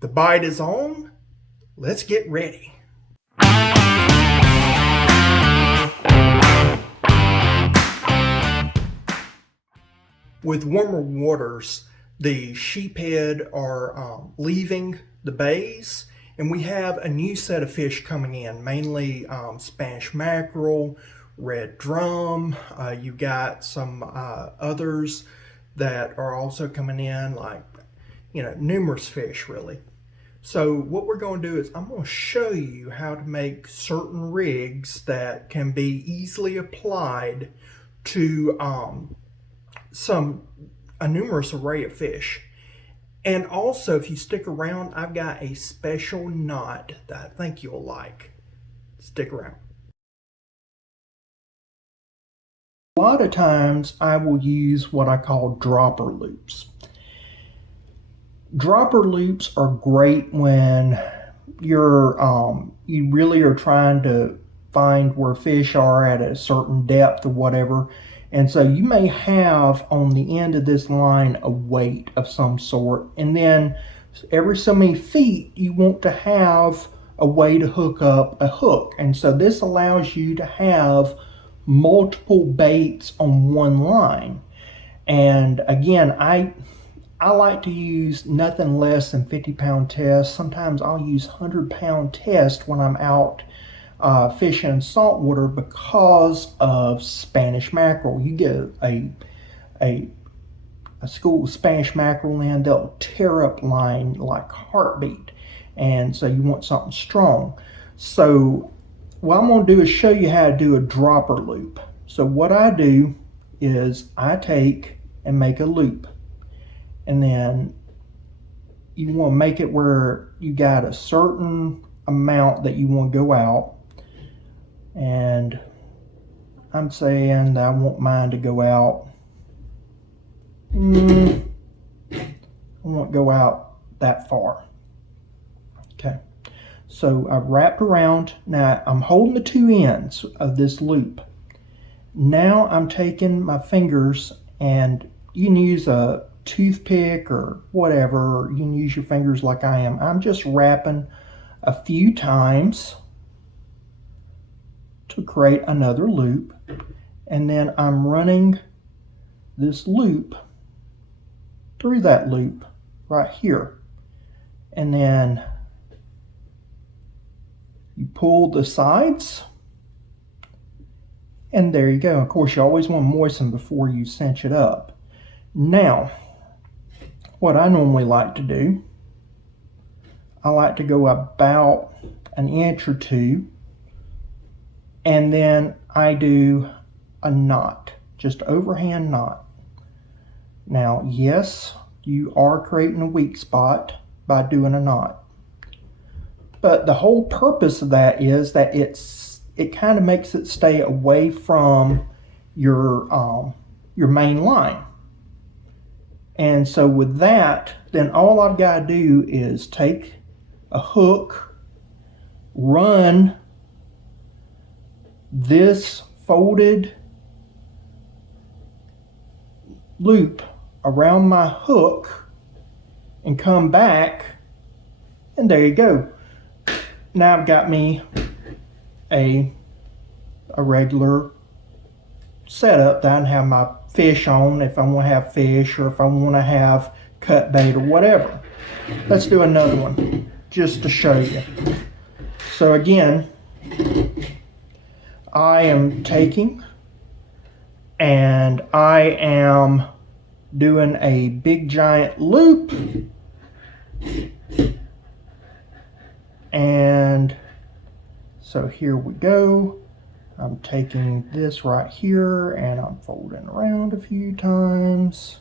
The bite is on. Let's get ready. With warmer waters, the sheephead are leaving the bays, and we have a new set of fish coming in, mainly Spanish mackerel, red drum. You got some others that are also coming in, like, numerous fish really. So what we're going to do is I'm going to show you how to make certain rigs that can be easily applied to a numerous array of fish. And also, if you stick around, I've got a special knot that I think you'll like. Stick around. A lot of times I will use what I call dropper loops. Dropper loops are great when you really are trying to find where fish are at a certain depth or whatever. And so you may have on the end of this line a weight of some sort, and then every so many feet you want to have a way to hook up a hook. And so this allows you to have multiple baits on one line. And again, I like to use nothing less than 50-pound tests. Sometimes I'll use 100-pound test when I'm out fishing in saltwater because of Spanish mackerel. You get a school of Spanish mackerel in, they'll tear up line like heartbeat. And so you want something strong. So what I'm going to do is show you how to do a dropper loop. So what I do is I take and make a loop. And then you want to make it where you got a certain amount that you want to go out. And I'm saying that I want mine to go out. I won't go out that far. Okay. So I've wrapped around. Now I'm holding the two ends of this loop. Now I'm taking my fingers, and you can use a toothpick or whatever. You can use your fingers like I am. I'm just wrapping a few times to create another loop, and then I'm running this loop through that loop right here, and then you pull the sides, and there you go. Of course, you always want to moisten before you cinch it up. Now, what I normally like to do, I like to go about an inch or two, and then I do a knot, just overhand knot. Now, yes, you are creating a weak spot by doing a knot, but the whole purpose of that is that it kind of makes it stay away from your main line. And so with that, then all I've got to do is take a hook, run this folded loop around my hook and come back, and there you go. Now I've got me a regular setup that I can have my fish on if I want to have fish, or if I want to have cut bait or whatever. Let's do another one just to show you. So again, I am taking and I am doing a big giant loop, and so here we go. I'm taking this right here and I'm folding around a few times,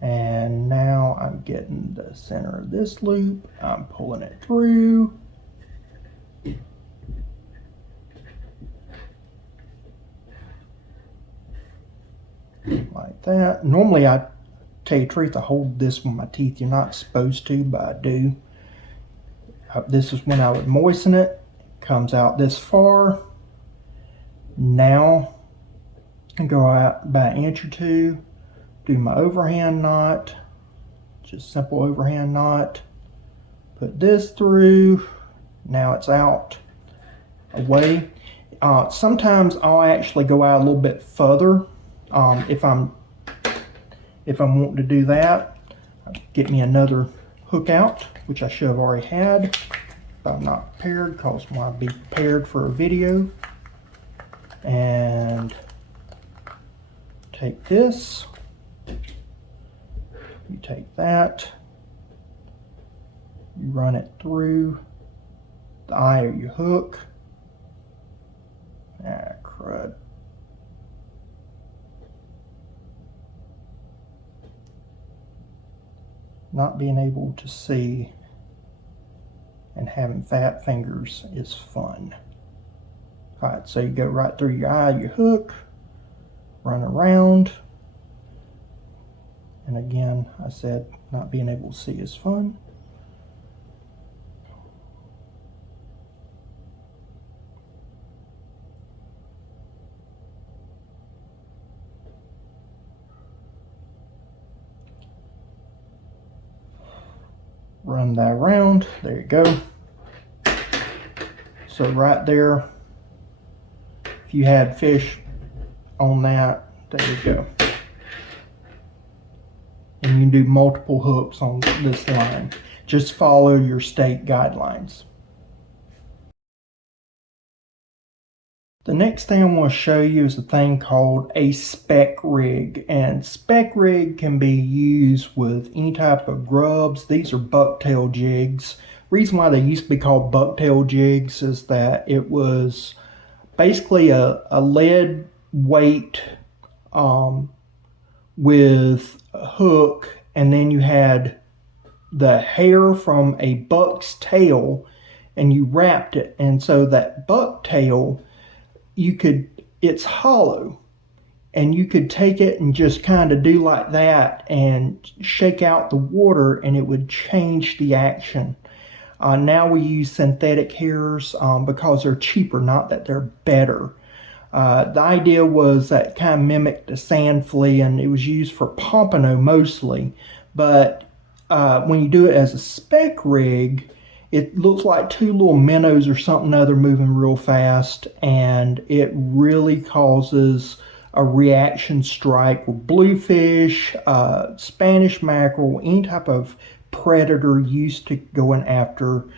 and now I'm getting the center of this loop, I'm pulling it through, like that. Normally, I tell you the truth, I hold this with my teeth. You're not supposed to, but I do. This is when I would moisten it. Comes out this far. Now I go out about an inch or two, do my overhand knot, just simple overhand knot. Put this through. Now it's out, away. Sometimes I'll actually go out a little bit further if I'm wanting to do that. Get me another hook out, which I should have already had. I'm not prepared because I want to be prepared for a video. And take this, you take that, you run it through the eye of your hook. Ah, crud. Not being able to see and having fat fingers is fun. Alright, so you go right through your eye, your hook, run around. And again, I said not being able to see is fun. Run that around, there you go. So right there, if you had fish on that, there you go. And you can do multiple hooks on this line. Just follow your state guidelines. The next thing I want to show you is a thing called a spec rig. And spec rig can be used with any type of grubs. These are bucktail jigs. Reason why they used to be called bucktail jigs is that it was basically a lead weight with a hook, and then you had the hair from a buck's tail and you wrapped it, and so that buck tail, it's hollow, and you could take it and just kind of do like that and shake out the water and it would change the action. Now we use synthetic hairs because they're cheaper, not that they're better. The idea was that it kind of mimicked the sand flea, and it was used for pompano mostly. But when you do it as a spec rig, it looks like two little minnows or something other moving real fast, and it really causes a reaction strike with bluefish, Spanish mackerel, any type of predator used to going after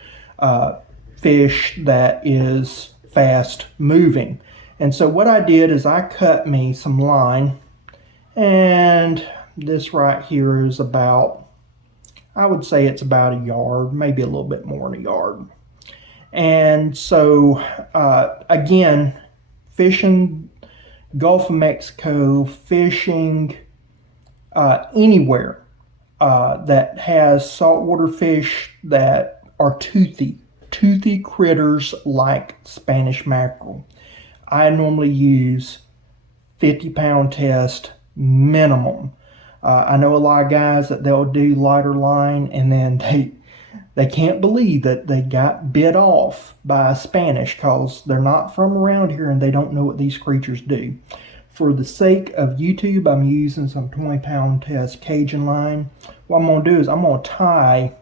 fish that is fast moving. And so what I did is I cut me some line, and this right here is about, I would say it's about a yard, maybe a little bit more than a yard. And so again, fishing Gulf of Mexico, fishing anywhere that has saltwater fish that are toothy critters like Spanish mackerel. I normally use 50-pound test minimum. I know a lot of guys that they'll do lighter line, and then they can't believe that they got bit off by a Spanish because they're not from around here and they don't know what these creatures do. For the sake of YouTube, I'm using some 20-pound test Cajun line. What I'm going to do is I'm going to tie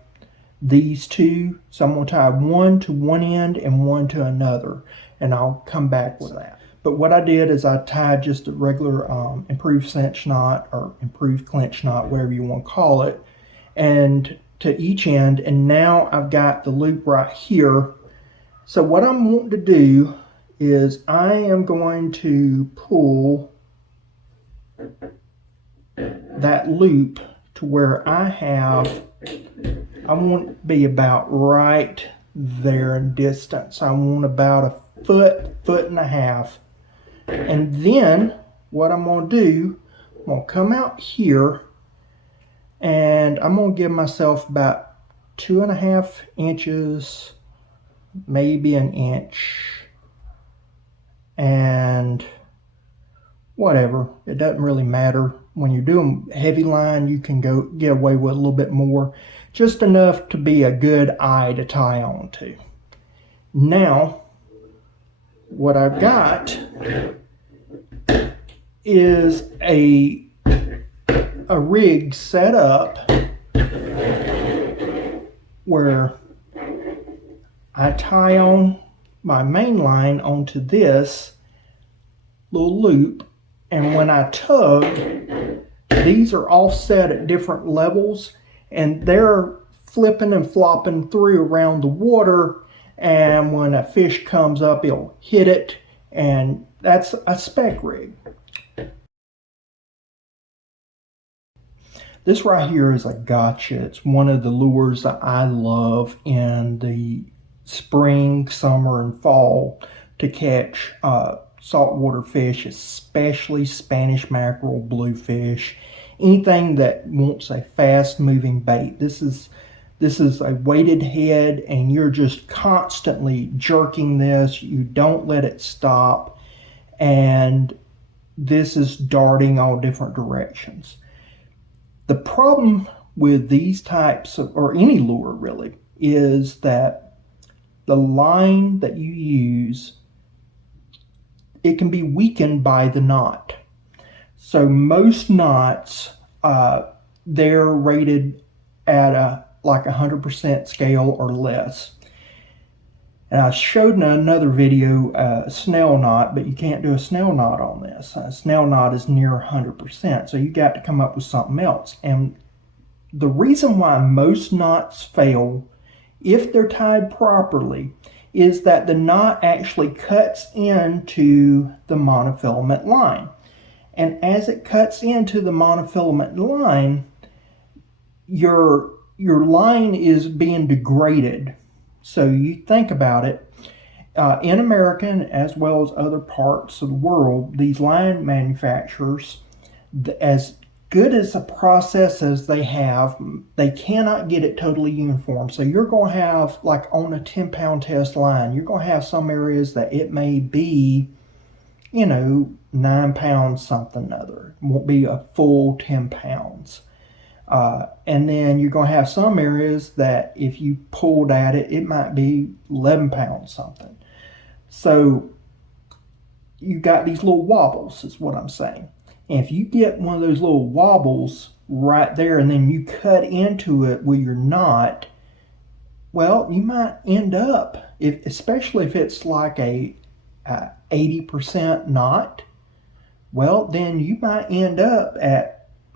these two. So I'm going to tie one to one end and one to another, and I'll come back with that. But what I did is I tied just a regular improved cinch knot or improved clinch knot, whatever you want to call it, and to each end. And now I've got the loop right here. So what I'm wanting to do is I am going to pull that loop to where I want it to be about right there in distance. I want about a foot and a half. And then what I'm going to do, I'm going to come out here and I'm going to give myself about 2.5 inches, maybe an inch, and whatever. It doesn't really matter. When you're doing heavy line, you can get away with a little bit more, just enough to be a good eye to tie on to. Now, what I've got is a rig set up where I tie on my main line onto this little loop, and when I tug, these are offset at different levels, and they're flipping and flopping through around the water, and when a fish comes up, it'll hit it, and that's a spec rig. This right here is a gotcha. It's one of the lures that I love in the spring, summer, and fall to catch saltwater fish, especially Spanish mackerel, bluefish, anything that wants a fast-moving bait. This is a weighted head, and you're just constantly jerking this. You don't let it stop, and this is darting all different directions. The problem with these types of, or any lure really, is that the line that you use, it can be weakened by the knot. So most knots, they're rated at like 100% scale or less. And I showed in another video a snail knot, but you can't do a snail knot on this. A snail knot is near 100%, so you got to come up with something else. And the reason why most knots fail, if they're tied properly, is that the knot actually cuts into the monofilament line. And as it cuts into the monofilament line, your line is being degraded. So you think about it, in America, as well as other parts of the world, these line manufacturers, as good as a process as they have, they cannot get it totally uniform. So you're going to have, like on a 10-pound test line, you're going to have some areas that it may be, 9 pounds something other. It won't be a full 10 pounds. And then you're going to have some areas that if you pulled at it, it might be 11 pounds something. So you got these little wobbles, is what I'm saying. And if you get one of those little wobbles right there and then you cut into it with your knot, well, you might end up, especially if it's like a 80% knot, well, then you might end up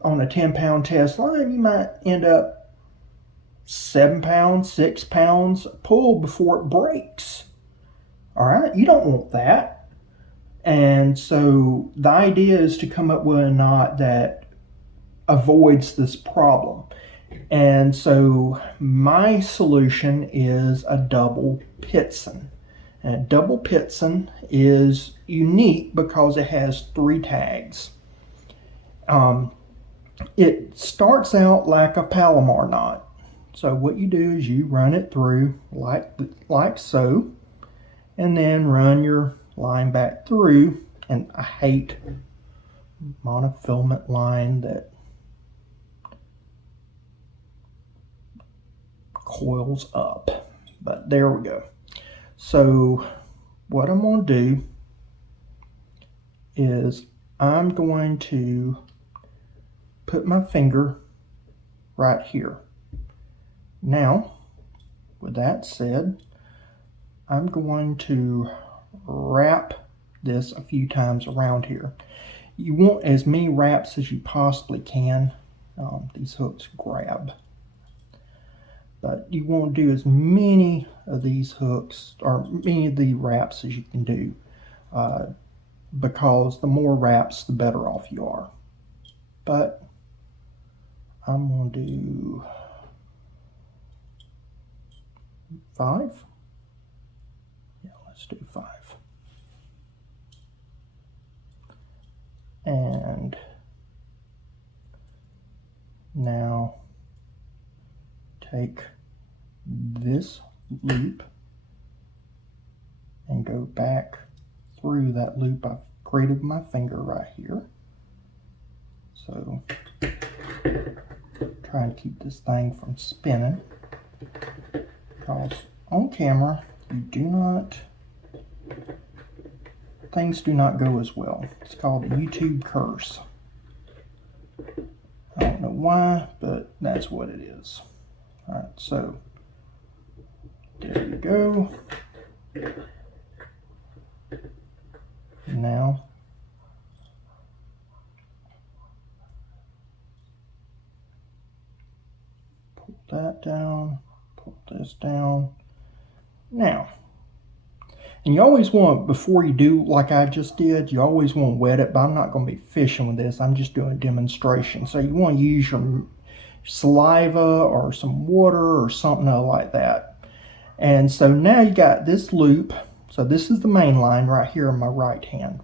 on a 10-pound test line, you might end up 7 pounds, 6 pounds pull before it breaks. All right, you don't want that. And so the idea is to come up with a knot that avoids this problem. And so my solution is a double pitson. And a double pitson is unique because it has 3 tags. It starts out like a Palomar knot. So what you do is you run it through like so, and then run your line back through. And I hate monofilament line that coils up, but there we go. So what I'm going to do is I'm going to put my finger right here. Now, with that said, I'm going to wrap this a few times around here. You want as many wraps as you possibly can. These hooks grab. But you want to do as many of these hooks, or many of the wraps as you can do. Because the more wraps, the better off you are. But I'm going to do 5. Yeah, let's do 5. And now take this loop and go back through that loop I've created with my finger right here. So trying to keep this thing from spinning, because on camera things do not go as well. It's called the YouTube curse. I don't know why, but That's what it is. All right, so there you go. Now, pull that down, pull this down. Now, and you always want, before you do like I just did, you always want to wet it, but I'm not going to be fishing with this. I'm just doing a demonstration. So you want to use your saliva or some water or something like that. And so now you got this loop. So this is the main line right here in my right hand.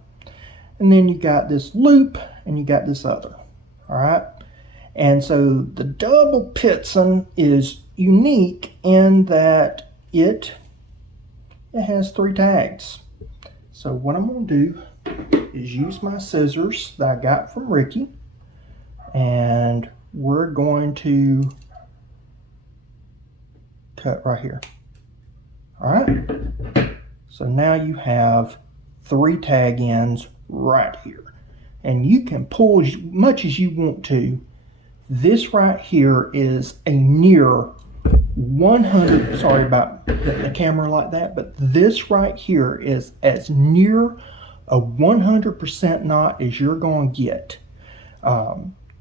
And then you got this loop and you got this other. All right. And so the double Pitson is unique in that it has 3 tags. So what I'm going to do is use my scissors that I got from Ricky, and we're going to cut right here. All right. So now you have 3 tag ends right here, and you can pull as much as you want to. This right here is a near 100, sorry about the camera like that, but this right here is as near a 100% knot as you're going to get.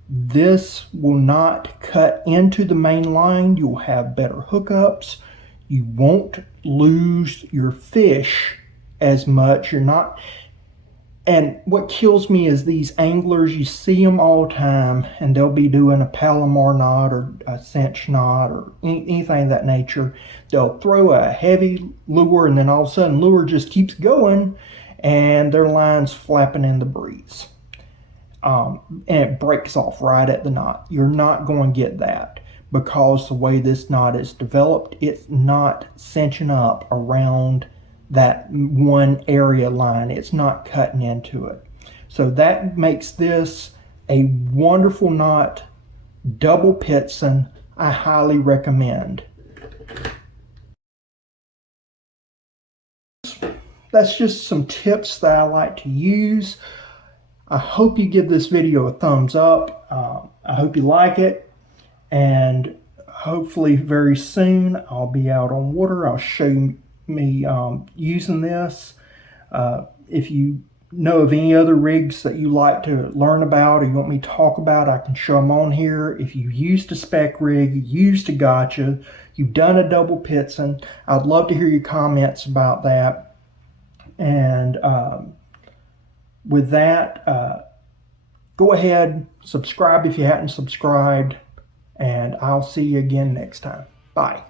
This will not cut into the main line. You'll have better hookups. You won't lose your fish as much. You're not. And what kills me is these anglers, you see them all the time, and they'll be doing a Palomar knot or a cinch knot or anything of that nature. They'll throw a heavy lure, and then all of a sudden lure just keeps going, and their line's flapping in the breeze. And it breaks off right at the knot. You're not going to get that because the way this knot is developed, it's not cinching up around that one area line. It's not cutting into it. So that makes this a wonderful knot, double Pitson. I highly recommend. That's just some tips that I like to use. I hope you give this video a thumbs up. I hope you like it, and hopefully very soon I'll be out on water. I'll show you me using this. If you know of any other rigs that you like to learn about or you want me to talk about, I can show them on here. If you used a Spec Rig, you used a Gotcha, you've done a double Pitson, I'd love to hear your comments about that. And with that, go ahead, subscribe if you hadn't subscribed, and I'll see you again next time. Bye.